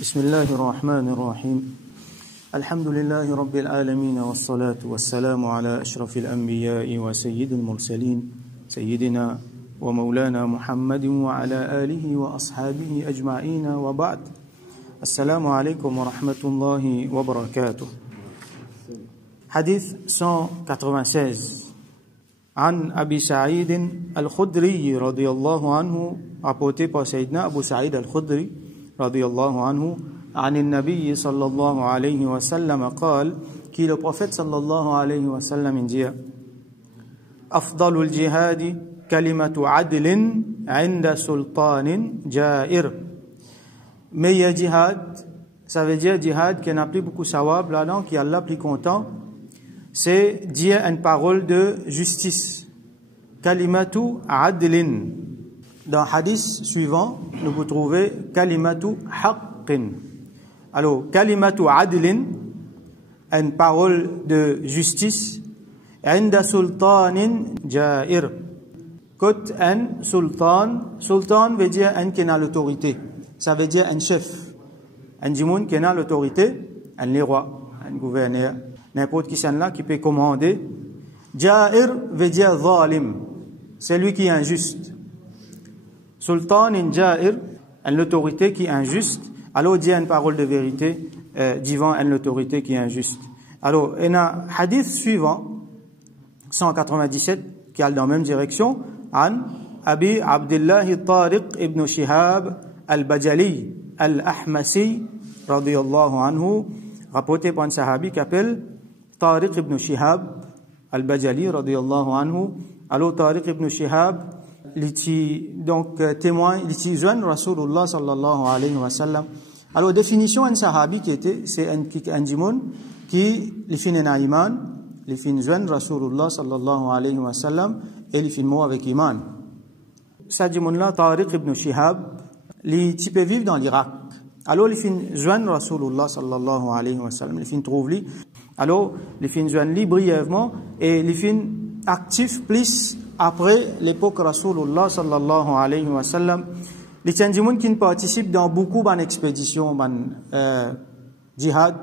بسم الله الرحمن الرحيم الحمد لله رب العالمين والصلاة والسلام على أشرف الأنبياء وسيد المرسلين سيدنا ومولانا محمد وعلى آله وأصحابه أجمعين وبعد السلام عليكم ورحمة الله وبركاته حديث 196 عن أبي سعيد الخدري رضي الله عنه rapporté par سيدنا أبو سعيد الخدري رضي الله عنه عن النبي صلى الله عليه وسلم قال qui le prophète صلى الله عليه وسلم dit أفضل الجهاد كلمة عدل عند سلطان جائر meilleur jihad, ça veut dire jihad qui n'a plus beaucoup sawab là-dedans, qui est Allah plus content, c'est dire une parole de justice. Kalimatu adlin. Dans le hadith suivant, nous vous trouvez kalimatu haqqin. Alors, kalimatu adlin, une parole de justice, inda sultanin jair. Quand un sultan veut dire un qui a l'autorité. Ça veut dire un chef, un djimoun qui a l'autorité, un roi, un gouverneur, n'importe qui c'est là qui peut commander. Jair veut dire zalim, c'est lui qui est injuste. Sultan in jair, une autorité qui est injuste. Alors dit une parole de vérité, devant une autorité qui est injuste. Alors, il y a un hadith suivant, 197, qui est dans la même direction, an Abi Abdullah Tariq ibn Shihab al-Bajali al-Ahmasi radiyallahu anhu, rapporté par un sahabi qui s'appelle Tariq ibn Shihab al-Bajali radiyallahu anhu. Alors Tariq ibn Shihab, donc témoin, il jeune Rasulullah sallallahu alayhi wa sallam. Alors définition un sahabi qui était, c'est un djimoun qui les fin en iman, les fin jeune Rasulullah sallallahu alayhi wa sallam et les fin mot avec iman. Ce djimoun là, Tariq ibn Shihab, les types vivent dans l'Irak. Alors, les fins joignent Rasulullah sallallahu alayhi wa sallam, les fins trouvent lui. Alors, les fins joignent lui brièvement et les fins actifs plus après l'époque Rasulullah sallallahu alayhi wa sallam. Les tchandjimoun qui participent dans beaucoup d'expéditions, jihad.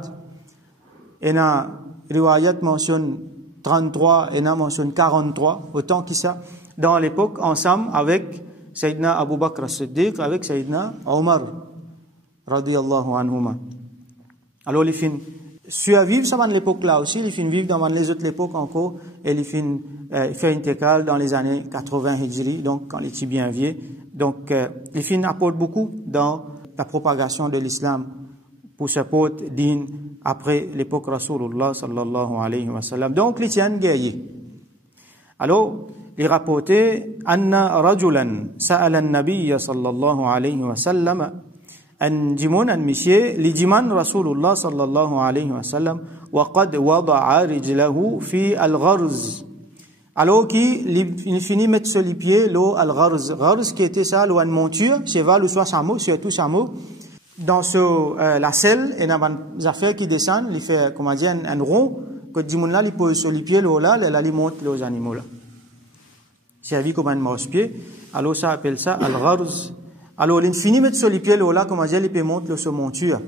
Et na riwayat mentionne 33 et na mentionne 43, autant que ça, dans l'époque, ensemble avec Sayyidina Abu Bakr as-Siddiq avec Sayyidina Omar radiyallahu anhuma. Alors les fins survivent ça dans l'époque là aussi, les fins vivent dans les autres époques encore et les fins fait intégrale dans les années 80 Hijri, donc quand les petits bien vieux. Donc les fins apportent beaucoup dans la propagation de l'islam pour supporter din après l'époque Rasulullah sallallahu alayhi wa sallam. Donc les tiennent guerriers. Alors il rapportait anna rajulan sa'ala an-nabiy sallallahu alayhi wa sallam an jimun an monsieur li jiman Rasulullah sallallahu alayhi wa sallam wa qad wada'a rijlahu fi al-gharz. Alors il finit mettre sur les pieds l'eau al-gharz. Gharz qui était ça l'eau en monture, cheval ou soit chameau, surtout chameau. Dans la selle, il y a des affaires qui descendent, il fait comment dire un rond que jimun là il pose sur les pieds l'eau là, il monte les animaux là. Servi comme un marche-pied, alors ça appelle ça al-gharz. Alors l'infini met sur les pieds là, comme dire, il peut monter sur monture.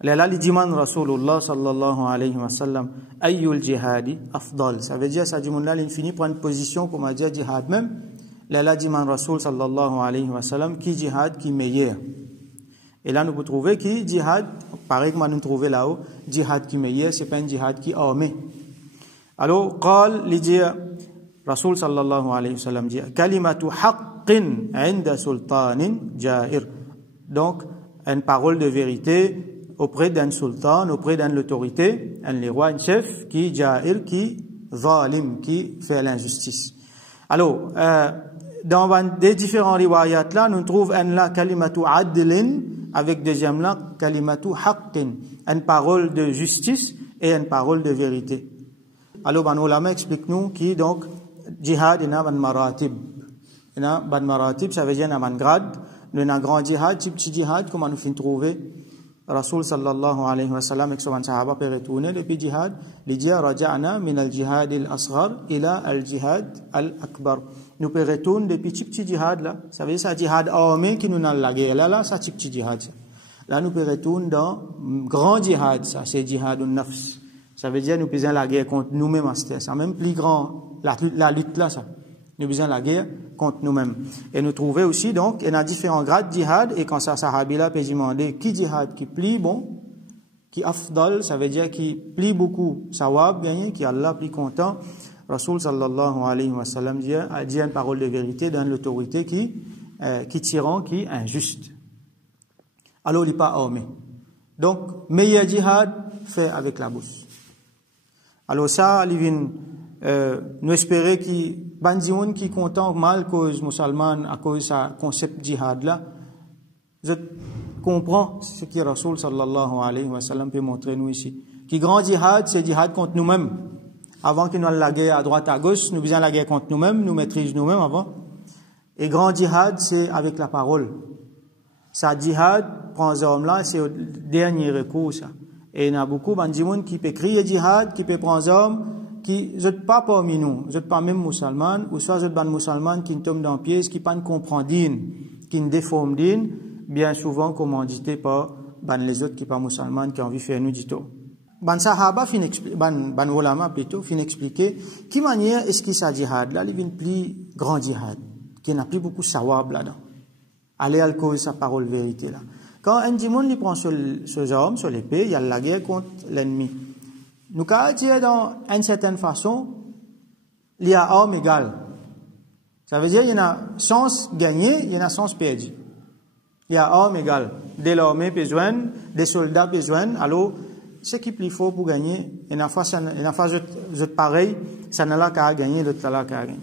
Là, il dit man Rasulullah sallallahu alayhi wa sallam, ayyul jihadi afdal. Ça veut dire, ça dit, là, l'infini prend une position, comme dire, jihad même. Là, dit man Rasul sallallahu alayhi wa sallam, qui jihad, qui meilleur. Et là, nous pouvons trouver qui jihad, pareil que nous trouvons là-haut, jihad qui meilleur, c'est pas un jihad qui armé. Alors, qal, il dit, Rasul sallallahu alayhi wa sallam dit kalimatu haqqin inda sultanin jair. Donc, une parole de vérité auprès d'un sultan, auprès d'une autorité, un roi, un chef qui jair, qui zalim, qui fait l'injustice. Alors, dans des différents riwayat là, nous trouvons un là kalimatu adlin avec deuxième là kalimatu haqqin, une parole de justice et une parole de vérité. Alors, Banu Ulama explique-nous qui donc jihad ina ban maratib. Ina ban maratib, ça veut dire ina ban grade. Nous avons un grand jihad, petit jihad, comme nous finissons trouver. Rasul sallallahu alayhi wa sallam, avec son sahaba, peut retourner depuis jihad. Il dit, raja'na min al-jihad al-asghar ila al-jihad al-akbar. Nous peut retourner depuis petit jihad là. Ça veut dire, ça jihad armé qui nous n'a la guerre là, ça petit jihad. Là, nous retournons dans grand djihad, ça, c'est djihad nafs. Ça veut dire, nous faisons la guerre contre nous-mêmes, c'est ça. Même plus grand, la lutte là, ça. Nous faisons la guerre contre nous-mêmes. Et nous trouvons aussi, donc, il y a différents grades de djihad, et quand ça, Sahabila peut demander qui djihad qui plie, bon, qui afdal, ça veut dire qui plie beaucoup, sawab, bien, qui Allah plie content. Rasul sallallahu alayhi wa sallam dit une parole de vérité, donne l'autorité qui tyran, qui est injuste. Alors, il n'est pas armé. Donc, meilleur djihad fait avec la bouche. Alors ça, nous espérons que bandioun qui content mal cause musulmane à cause sa concept djihad là, je comprends ce que Rasul sallallahu alayhi wa sallam peut montrer nous ici. Qui grand djihad, c'est djihad contre nous-mêmes. Avant qu'il nous la guerre à droite à gauche, nous faisons la guerre contre nous-mêmes, nous maîtrisons nous-mêmes avant. Et grand djihad, c'est avec la parole. Ça djihad, prend ces hommes-là, c'est le dernier recours, ça. Et il y a beaucoup de qui peut crier djihad, qui peut prendre hommes, qui ne sont pas parmi nous, ne sont pas même musulmans, ou soit des musulmans qui tombent dans pièces, qui ne comprennent pas, qui ne déforment pas, bien souvent commandité par les autres qui ne sont pas musulmans, qui ont envie de faire nous du tout. Ban sahaba ban ulama plutôt fin expliquer qui manière est-ce qu'il s'agit djihad là il vient plus grand djihad qui n'a plus beaucoup sawab là-dedans aller à cause sa parole vérité là quand un djimoun il prend sur armes sur l'épée il y a la guerre contre l'ennemi nous quand dire dans une certaine façon il y a armes égales ça veut dire il y en a sens gagné il y en a sens perdu il y a armes égales des l'armée besoin des soldats besoin alors ce qui est plus fort pour gagner, et une fois pareil, ça n'a là qu'à gagner, l'autre là qu'à gagner.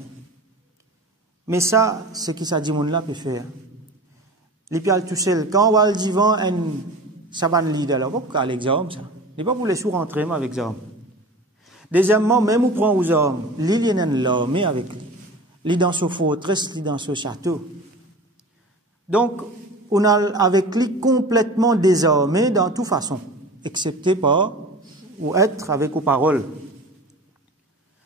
Mais ça, ce qui ça dit mon là peut faire. Les pials tout seul, quand on va le divan, un saban leader là, pas l'exemple ça. Il n'est pas pour les sous rentrer avec l'exemple. Deuxièmement, même on prend aux hommes, l'île y a l'armée avec lui. L'île dans ce forteresse, l'île dans ce château. Donc, on a avec lui complètement désarmé dans toute façon. Excepté par ou être avec aux paroles.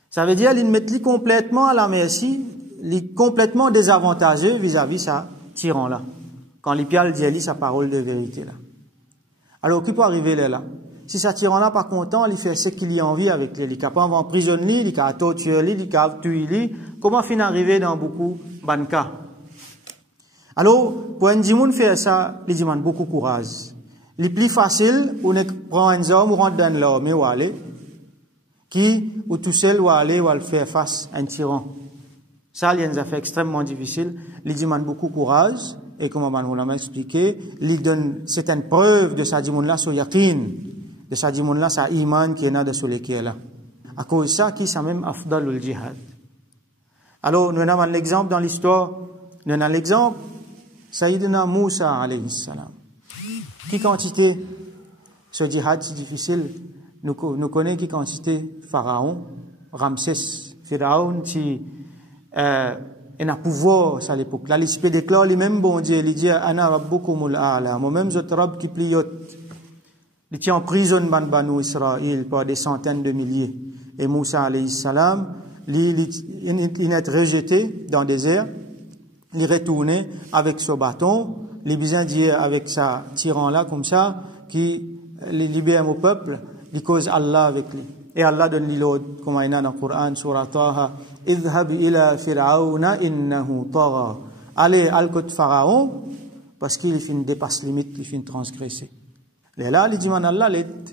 Ça veut dire qu'il met complètement à la merci, il complètement désavantageux vis-à-vis sa tyran là. Quand l'Ipial dit sa parole de vérité là. Alors qui peut arriver là? Si sa tyran là pas content, il fait ce qu'il y a envie avec lui, il est capable d'emprisonner, il est capable de torturer, il est capable de tuer, comment fin arriver dans beaucoup de cas? Alors pour un djimoun faire ça, il demande beaucoup de courage. Le plus facile, on prend un homme, on rentre dans l'armée, ou aller, qui, ou tout seul, ou aller, ou aller faire face à un tyran. Ça, il y a une affaire extrêmement difficile. Il demande beaucoup de courage, et comme on l'a expliqué, il donne certaines preuves de sa dimoun là, sur yakin, de sa dimoun là, sa iman qui est là, de sur lesquels là. À cause de ça, qui ça même afdal le djihad. Alors, nous avons l'exemple dans l'histoire, nous avons l'exemple, Sayyidina Moussa, alayhi salam. Qui quantité, ce djihad si difficile, nous connaissons qui quantité Pharaon, Ramsès, Pharaon, qui a pouvoir à l'époque. Là, il déclare lui-même, bon Dieu, il dit, Ana rabbukumul a'la, moi-même, je rab qui pliote. Il tient en prison Banu Israël par des centaines de milliers. Et Moussa, alayhi salam, il est rejeté dans le désert, il est retourné avec ce bâton, les besoins dire avec sa tyran là comme ça qui les libère au peuple il cause Allah avec lui et Allah donne l'ordre comme il y a dans le Coran surah Taha idhhab ila fir'auna innahu tagha allez al-côté pharaon parce qu'il fait une dépasse limite il fait une transgresser et là il dit man Allah l'aide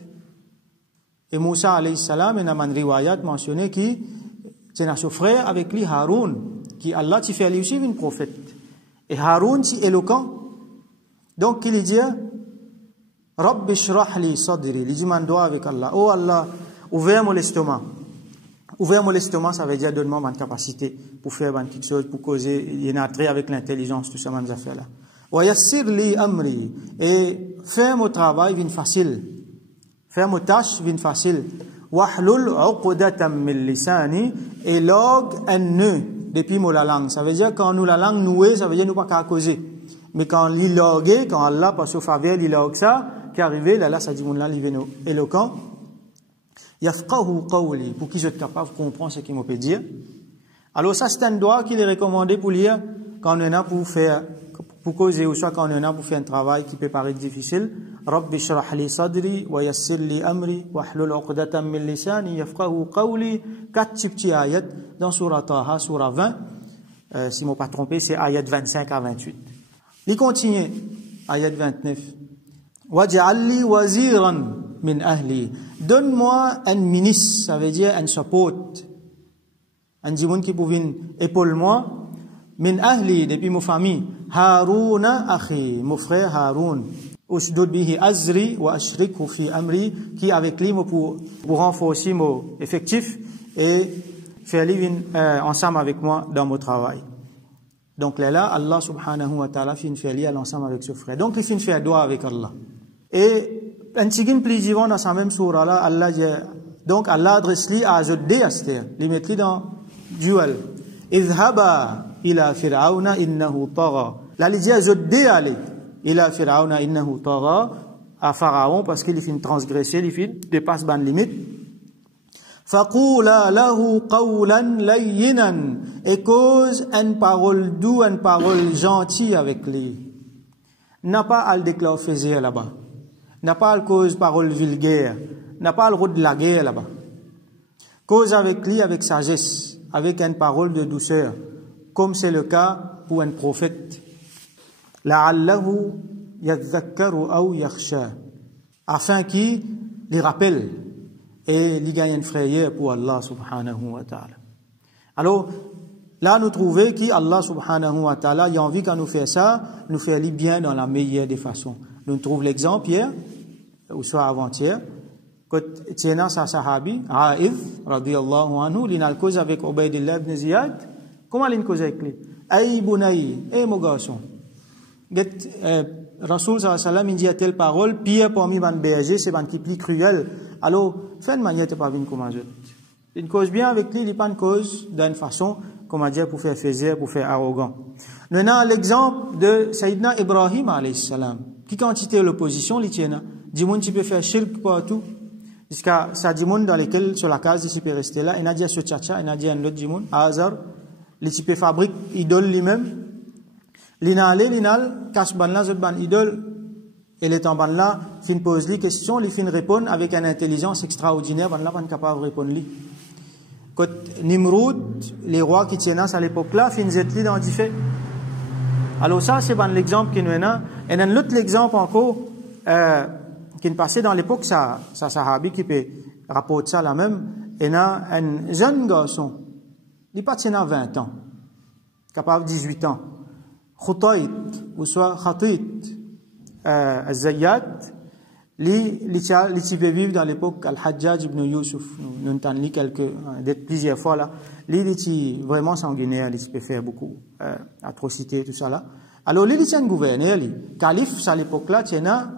et Moussa alayhi salam et un riwayat mentionné qui c'est son frère avec lui Haroun qui Allah qui fait lui aussi une prophète et Haroun si éloquent. Donc, il dit, Rabbi shrah li sadri, il dit, doigt avec Allah. Oh Allah, ouvre-moi l'estomac. Ouvre-moi l'estomac, ça veut dire, donne-moi ma capacité pour faire quelque chose, pour causer, il y a un attrait avec l'intelligence, tout ça, mes affaires là. Wa yassir li amri, et faire mon travail, vient facile. Faire mon tâche, vient facile. Wahlul uqdatam min lisani, et log un nœud, depuis la langue. Ça veut dire, quand nous la langue nouée, ça veut dire, nous pas qu'à causer. Mais quand l'illogué, quand Allah passe au faveur, l'illogue ça, qui est arrivé, là, ça dit, mon là, il est éloquent. Yafqahu qawli, pour qui je suis capable de comprendre ce qu'il me peut dire. Alors, ça, c'est un droit qu'il est recommandé pour lire quand on est là pour pour causer ou soit quand on a pour faire un travail qui peut paraître difficile. Rabbi shrah li sadri wa yassir li amri wa hlul 'uqdatam min lisani yafqahu qawli. 4 petits ayats dans Surah Taha, Surah 20. Si je ne me pas trompé, c'est ayat 25 à 28. Il continue, ayat 29. Waj'al li waziran min ahli. Donne-moi un ministre, ça veut dire un support. Un djimoun qui pouvait épaule-moi. Min ahli, depuis ma famille. Haruna akhi, mon frère Haroun. Usdud bihi azri wa ashrikhu fi amri, qui avec lui pour renforcer mon effectif et faire lui ensemble avec moi dans mon travail. Donc là, Allah subhanahu wa ta'ala fait une félie à l'ensemble avec ce frère. Donc il fait une faire doigt avec Allah. Et un tigin plaisir dans sa même surah là, Allah dit, donc Allah adresse lui à Zodé Aster, il met lui dans duel. Idhaba ila fir'auna innahu tagha. Là il dit à Zodé aller ila fir'auna innahu tagha, à Pharaon parce qu'il fait une transgresser, il fait dépasse ban limite. Faqula lahu qawlan layyinan, et cause une parole douce, une parole gentille avec lui. N'a pas à le déclarer là-bas. N'a pas à cause parole vulgaire. N'a pas à le route de la guerre là-bas. Cause avec lui avec sagesse, avec une parole de douceur, comme c'est le cas pour un prophète. La'allahu yadhakkaru aw yakhsha, afin qu'il les rappelle et il gagne une frayeur pour Allah subhanahu wa ta'ala. Alors, là, nous trouvons qu'Allah subhanahu wa ta'ala, il a envie quand nous fait ça, nous fait aller bien dans la meilleure des façons. Nous trouvons l'exemple hier, ou soit avant-hier, quand Tiena sa sahabi, Aïd, radiyallahu anhu, il a une cause avec Ubaydillah ibn Ziyad. Comment il a une cause avec lui? Aïe Bounaï, mon garçon. Rasoul sallallahu alayhi wa sallam, il dit à telle parole, pire parmi les bergers, c'est un petit plus cruel. Alors, fais une manière de ne pas venir comme ça. Une cause bien avec lui, il n'est pas une cause d'une façon, comment dire, pour faire faiser, pour faire arrogant. Nous avons l'exemple de Sayyidina Ibrahim alayhi salam, qui quand il était l'opposition, il tient, dis-moi, tu peux faire shirk partout. Jusqu'à ça, dis-moi, dans lesquels, sur la case, il peut rester là, il a dit à ce tchatcha, il a dit à un autre dis-moi, à Hazar, il peut fabriquer idole lui-même. L'inal, cache ban là, zot ban idole, et les temps ban là, fin pose les questions, les fin répondent avec une intelligence extraordinaire, ban là, ban capable de répondre li. Quand Nimrod, les rois qui tiennent à l'époque là, fin zet dans du fait. Alors ça, c'est ban l'exemple qui nous est là. Et un autre exemple encore, qui est passé dans l'époque, ça sahabi qui peut rapporter ça là même, et là, un jeune garçon, il pas tient à 20 ans, capable de 18 ans. Khutayt, ou soit Khatit, Al-Zayyad, qui peut vivre dans l'époque Al-Hajjaj ibn Yusuf, nous entendons plusieurs fois là, qui vraiment sanguinaire, qui peut faire beaucoup d'atrocités, tout ça là. Alors, il tient un gouverneur, calife à l'époque là, tient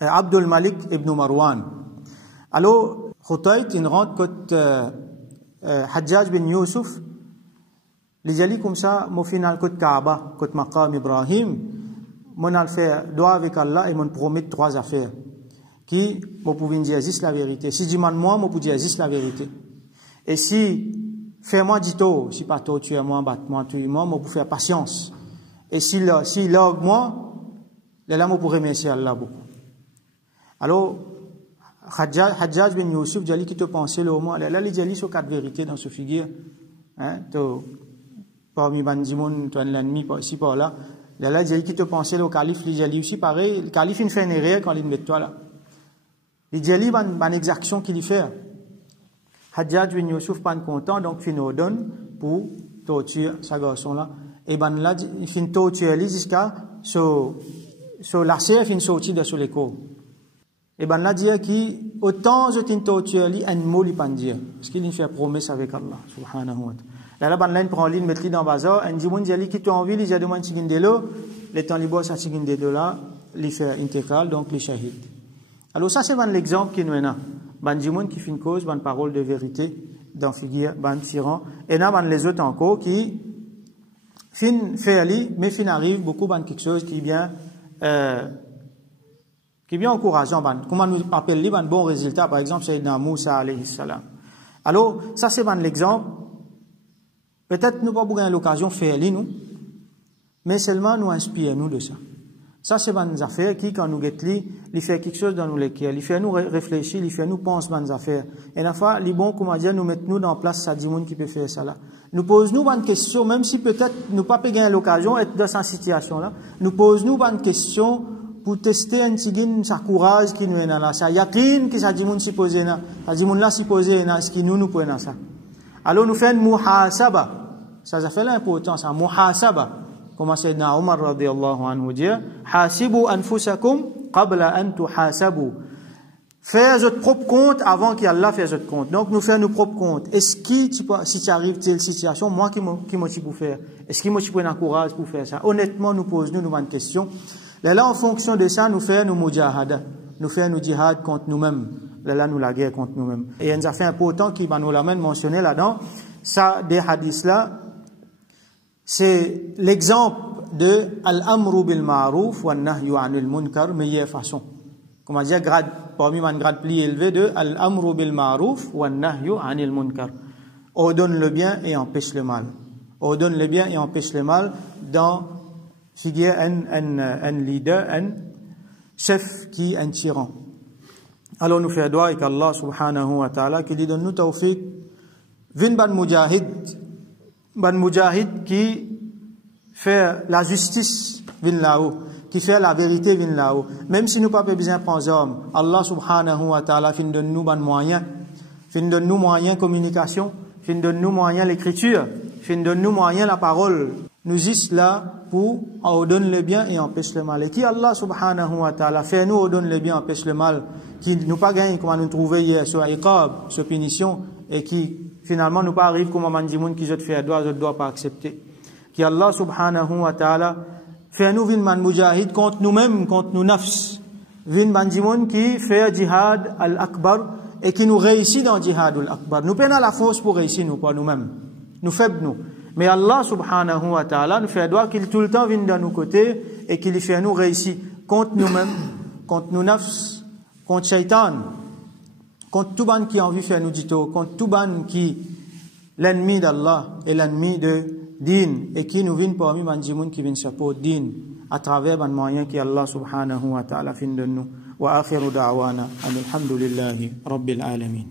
Abdul Malik ibn Marwan. Alors, Khutayt, il rentre côté Hajjaj ibn Yusuf. Les jali comme ça, mon final côté Kaaba, côté Maqam Ibrahim, mon al faire doigt avec Allah et mon promet 3 affaires. Qui, mon pouvez dire juste la vérité. Si dis moi, mon pouvez dire juste la vérité. Et si, fais-moi dit tout, si pas tout, tu es moi, batte-moi, tu es moi, mon pour faire patience. Et si log moi, là, mon pour remercier Allah beaucoup. Alors, Hajjaj bin Yusuf, jali qui te pensait le moment, là, les jali sur 4 vérités dans ce figure. Hein, parmi Bandimoun, toi l'ennemi, ici, par là. Là, il dit qui te pensait le calife, il dit aussi pareil, le calife, il fait une erreur quand il met toi là. Il dit, il y a une exaction qu'il fait. Hajjaj bin Yusuf, pas content, donc il nous donne pour torturer ce garçon-là. Et ben là, il fait torturer jusqu'à sur la serre, il sorti de sur l'écho. Et ben là, dire qui, autant je t'ai torturé, un mot, il pas dire. Parce qu'il fait promesse avec Allah, subhanahu wa ta'ala. Là, ban là, il prend l'île, met l'île dans le bazar, un dimoun dit, qui t'a envie, il demande chigin de l'eau, les temps libres, ça chigin de là, il fait intégral, donc les shahid. Alors, ça, c'est l'exemple qui nous est là. Ban dimoun qui fait une cause, ban parole de vérité, dans figure, ban tyran. Et là, ban les autres encore qui, fin fait ali, mais fin arrive, beaucoup, ban quelque chose qui est bien encourageant, ban. Comment nous appelle li, ban bon résultat, par exemple, c'est dans Moussa, alayhi salam. Alors, ça, c'est ban l'exemple. Peut-être nous pas beaucoup l'occasion de faire nous, mais seulement nous inspire nous de ça. Ça, c'est bonnes affaires qui, quand nous guettons, il fait quelque chose dans nous les cœurs, il fait nous réfléchir, il fait nous penser bonnes affaires. Et la fois, les bons, comment dire, nous mettons nous dans place, ça dit monde qui peut faire ça là. Nous posons nous bonnes questions, même si peut-être nous pas gagner l'occasion d'être dans cette situation là. Nous posons nous bonnes questions pour tester un petit gain, sa courage qui nous est dans là. Ça yakin qui ça dit monde supposé là. Ça dit monde là supposé là, ce qui nous pouvons dans ça. Alors nous faisons muhasaba. Ça fait l'importance, ça, muhasaba. Comme Sayyidina Omar radiyallahu anhu dit, hasibu anfusakum qabla an tuhasabu. Faites votre propre compte avant qu'Allah fasse votre compte. Donc nous faisons nos propres comptes. Est-ce que si tu arrives à telle situation, moi qui motive pour faire? Est-ce qu'il motive pour un courage pour faire ça? Honnêtement, nous posons nous une question. Là, en fonction de ça, nous faisons nos mujahada. Nous faisons nos jihad contre nous-mêmes. Là, nous la guerre contre nous-mêmes. Et il y a une affaire importante qui va nous l'amener mentionner là-dedans. Ça, des hadiths là, c'est l'exemple de al-amru bil ma'ruf wa nahyu 'anil munkar, meilleure façon. Comment dire, grade, parmi un grade plus élevé de al-amru bil ma'ruf wa nahyu 'anil munkar. Ordonne le bien et empêche le mal. Ordonne le bien et empêche le mal dans figure un leader, un chef qui est un tyran. Alors nous faisons doigt avec Allah subhanahu wa ta'ala qui lui donne nous tawfiq. Vin ban mujahid qui fait la justice vin là-haut, qui fait la vérité vin là-haut. Même si nous pas besoin de prendre hommes, Allah subhanahu wa ta'ala fin donne nous ban moyens, fin donne nous moyens communication, fin donne nous moyens l'écriture, fin donne nous moyens la parole. Nous y là pour ordonner le bien et empêche le mal. Et qui Allah subhanahu wa ta'ala fait nous ordonne le bien, empêche le mal, qui nous pas gagne comme nous trouver hier sur iqab, sur punition, et qui finalement nous pas arrive comme un monde qui je dois pas accepter. Qui Allah subhanahu wa ta'ala fait nous vin man mujahid contre nous-mêmes, contre nous nafs. Vin man monde qui fait jihad al-akbar et qui nous réussit dans jihad al-akbar. Nous prenons la force pour réussir nous, pas nous-mêmes. Nous faibles nous. Mais Allah subhanahu wa ta'ala nous fait droit qu'il tout le temps vienne de nos côtés et qu'il fait nous réussir contre nous-mêmes, contre nous nafs, contre shaitan, contre tout ban qui a envie de faire nous dito, contre tout ban qui l'ennemi d'Allah et l'ennemi de din et qui nous vient parmi les qui viennent support din à travers les moyens que Allah subhanahu wa ta'ala fait de nous. Wa akhiru da'wana alhamdulillahi rabbil alamin.